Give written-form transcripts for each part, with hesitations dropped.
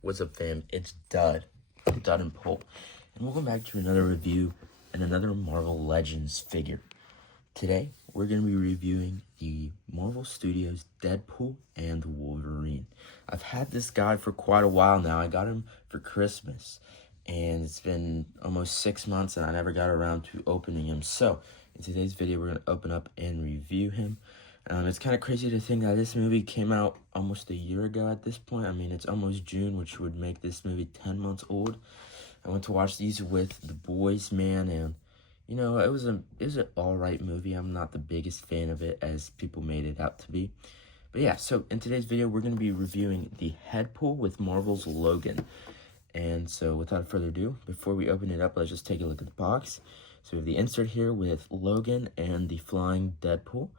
What's up, fam? It's Dud and Pulp, and welcome back to another review and another Marvel Legends figure. Today, we're going to be reviewing the Marvel Studios Deadpool and Wolverine. I've had this guy for quite a while now. I got him for Christmas, and it's been almost 6 months, and I never got around to opening him. So, in today's video, we're going to open up and review him. It's kind of crazy to think that this movie came out almost a year ago at this point. I mean, it's almost June, which would make this movie 10 months old. I went to watch these with the boys, man, and, you know, it was an alright movie. I'm not the biggest fan of it as people made it out to be. But yeah, so in today's video, we're going to be reviewing the headpool with Marvel's Logan. And so without further ado, before we open it up, let's just take a look at the box. So we have the insert here with Logan and the flying Deadpool.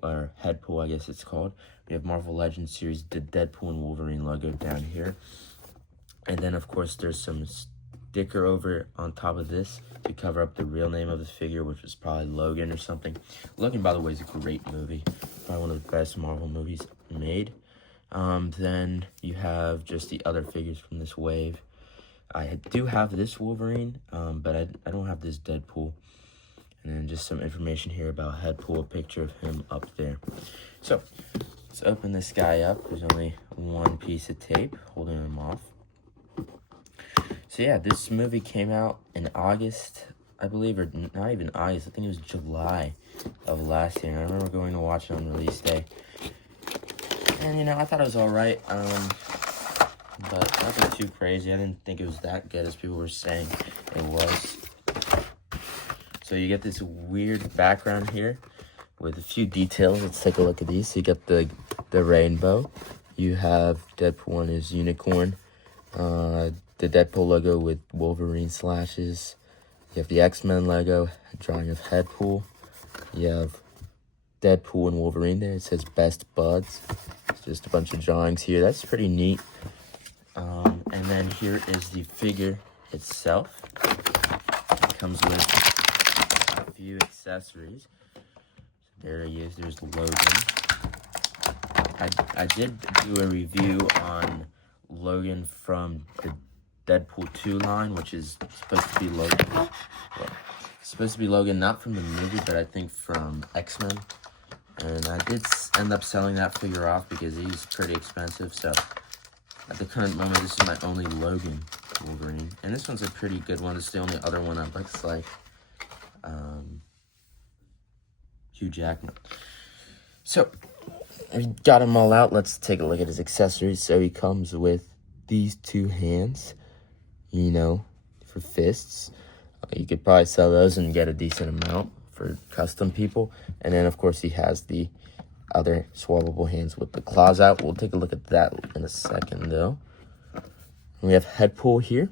Or headpool, I guess it's called. We have Marvel Legends series, the Deadpool and Wolverine logo down here. And then, of course, there's some sticker over on top of this to cover up the real name of the figure, which was probably Logan or something. Logan, by the way, is a great movie. Probably one of the best Marvel movies made. Then you have just the other figures from this wave. I do have this Wolverine, but I don't have this Deadpool. And then just some information here about Headpool, a picture of him up there. So, let's open this guy up. There's only one piece of tape holding him off. So yeah, this movie came out in August, I believe, or not even August. I think it was July of last year. And I remember going to watch it on release day. And, you know, I thought it was alright. But nothing too crazy. I didn't think it was that good as people were saying it was. So you get this weird background here with a few details. Let's take a look at these. So you got the rainbow. You have Deadpool and his unicorn. The Deadpool logo with Wolverine slashes. You have the X-Men logo, drawing of Headpool. You have Deadpool and Wolverine there. It says Best Buds. It's just a bunch of drawings here. That's pretty neat. And then here is the figure itself. It comes with few accessories. There he is. There's Logan. I did do a review on Logan from the Deadpool 2 line, which is supposed to be Logan. Well, supposed to be Logan, not from the movie, but I think from X-Men. And I did end up selling that figure off because he's pretty expensive. So at the current moment, this is my only Logan Wolverine. And this one's a pretty good one. It's the only other one that looks like Hugh Jackman. So, we got him all out. Let's take a look at his accessories. So, he comes with these two hands, you know, for fists. You could probably sell those and get a decent amount for custom people. And then, of course, he has the other swallowable hands with the claws out. We'll take a look at that in a second, though. We have Headpool here.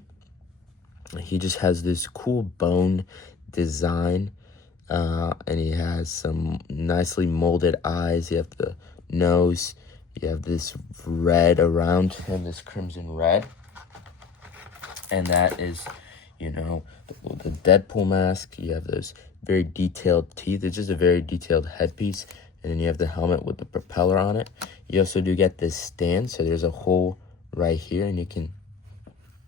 He just has this cool bone design. And he has some nicely molded eyes. You have the nose. You have this red around him, this crimson red. And that is, you know, the Deadpool mask. You have those very detailed teeth. It's just a very detailed headpiece. And then you have the helmet with the propeller on it. You also do get this stand. So there's a hole right here, and you can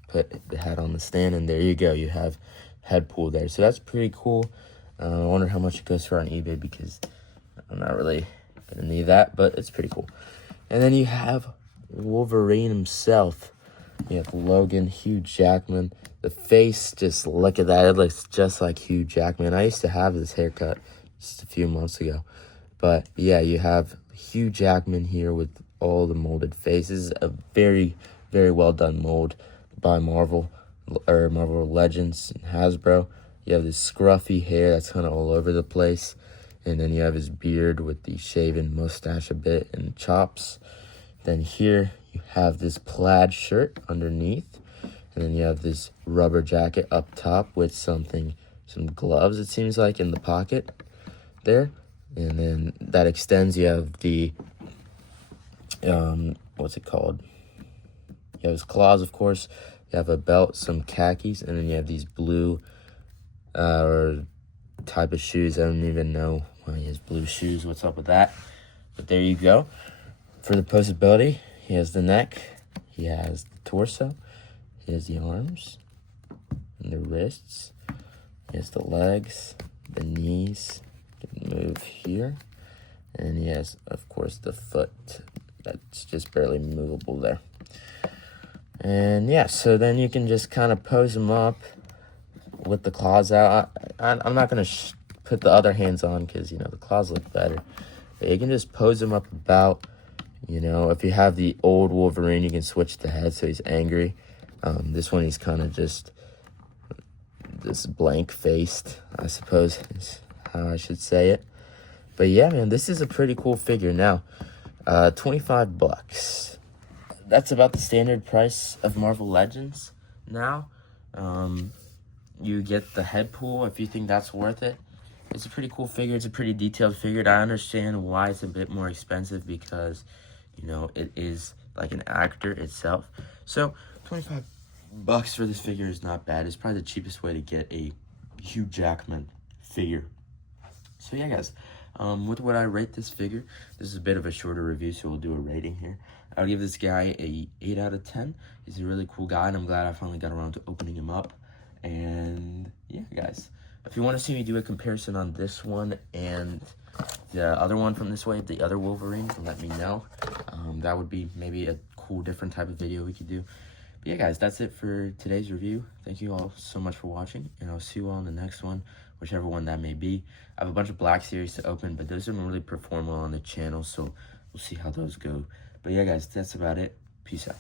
put the hat on the stand. And there you go. You have Headpool there. So that's pretty cool. I wonder how much it goes for on eBay because I'm not really going to need that, but it's pretty cool. And then you have Wolverine himself. You have Logan, Hugh Jackman. The face, just look at that. It looks just like Hugh Jackman. I used to have this haircut just a few months ago. But yeah, you have Hugh Jackman here with all the molded faces. A very, very well done mold by Marvel Legends and Hasbro. You have this scruffy hair that's kind of all over the place. And then you have his beard with the shaven mustache a bit and chops. Then here you have this plaid shirt underneath. And then you have this rubber jacket up top with some gloves, it seems like, in the pocket there. And then that extends. You have the, what's it called? You have his claws, of course. You have a belt, some khakis, and then you have these blue or type of shoes. I don't even know why he has blue shoes. What's up with that? But there you go. For the posability, he has the neck, he has the torso. Here's the arms and the wrists. Here's the legs, the knees. You can move here. And he has, of course, the foot that's just barely movable there. And yeah, so then you can just kind of pose him up with the claws out. I'm not going to put the other hands on because, you know, the claws look better. But you can just pose him up about, you know, if you have the old Wolverine, you can switch the head so he's angry. This one, he's kind of just this blank-faced, I suppose is how I should say it. But yeah, man, this is a pretty cool figure. Now, $25. That's about the standard price of Marvel Legends now. You get the headpool if you think that's worth it. It's a pretty cool figure. It's a pretty detailed figure. I understand why it's a bit more expensive because, you know, it is like an actor itself. So, $25 for this figure is not bad. It's probably the cheapest way to get a Hugh Jackman figure. So yeah, guys, with what I rate this figure, this is a bit of a shorter review, so we'll do a rating here. I'll give this guy a 8 out of 10. He's a really cool guy, and I'm glad I finally got around to opening him up. And yeah, guys, if you want to see me do a comparison on this one and the other one from this wave, the other Wolverines, let me know. That would be maybe a cool, different type of video we could do. But yeah, guys, that's it for today's review. Thank you all so much for watching, and I'll see you all in the next one, whichever one that may be. I have a bunch of Black Series to open, but those didn't really perform well on the channel, so we'll see how those go. But yeah, guys, that's about it. Peace out.